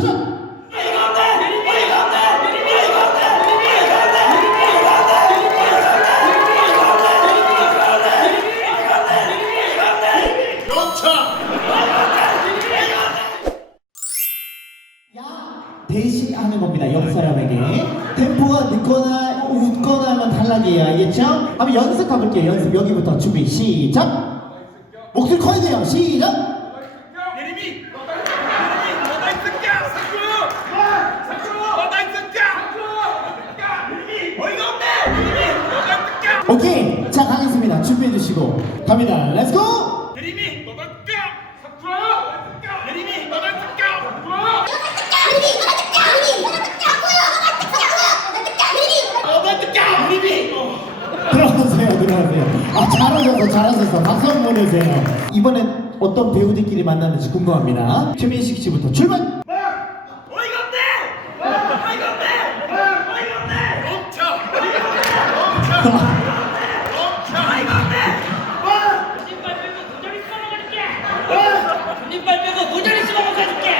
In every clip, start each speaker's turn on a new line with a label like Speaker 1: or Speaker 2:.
Speaker 1: 출전! 대신 하는 겁니다. 옆 사람에게 템포가 늦거나 웃거나 하면 탈락이에요. 알겠죠? 한번 연습 가볼게요. 연습 여기부터 준비 시작. 목소리 커야 돼요. 시작.
Speaker 2: 예림이! 예림이! 너다 이 새끼야! 상구! 상구! 너다 이 새끼야! 상구! 예림이! 어이가 없네! 예림이! 너다 이 새끼야!
Speaker 1: 오케이. 자 가겠습니다. 준비해 주시고 갑니다. 렛츠고.
Speaker 2: 예림이! 너다 이 새끼야! 상구! 예림이! 너다 이 새끼야! 상구! 너다 이 새끼야! 예림이!
Speaker 1: 들어가세요. 들어가세요. 아 잘하셔서 잘하셔서 박수 한번 보내세요. 이번엔 어떤 배우들끼리 만나는지 궁금합니다. 최민식 씨부터 출발.
Speaker 2: 어이가 없네! 어이가 없네! 어이가 없네! 멈춰! 멈춰! 멈춰! 어이가 없네!
Speaker 3: 군인발 빼고 모자리 써먹어줄게. 군인발 빼고 모자리 써먹어줄게.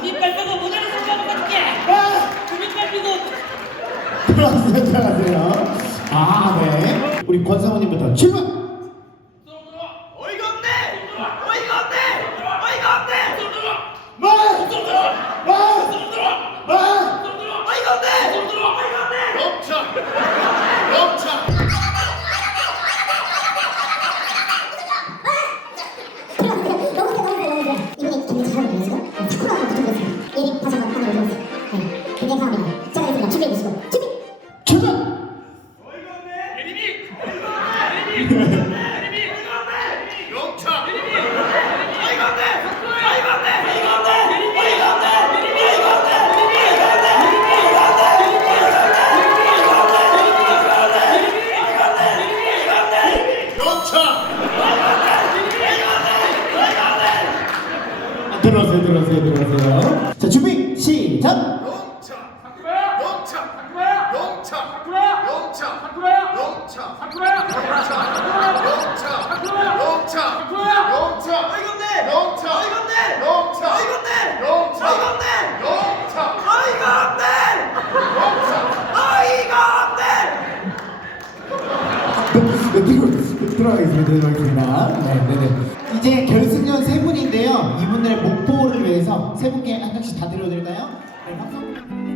Speaker 3: 군인발 빼고 모자리 써먹어줄게. 군인발 빼고
Speaker 1: 들어가세요. 들어가세요. 아 네. 우리 권상우님부터 출발.
Speaker 2: 어이가 없네! 어이가 없네! 어이가 없네!
Speaker 1: 마! 마! 마!
Speaker 2: 어이가 없네! 영차! 어이건데! 영차! 어이가 없네! 영차! 어이가 없네!
Speaker 1: 들어 들어가겠습니다. 들어가겠습니다. 네, 네, 네. 이제 결승전 세 분인데요. 이분들의 목표를 위해서 세 분께 한 장씩 다 드려드릴까요? 네, 박수.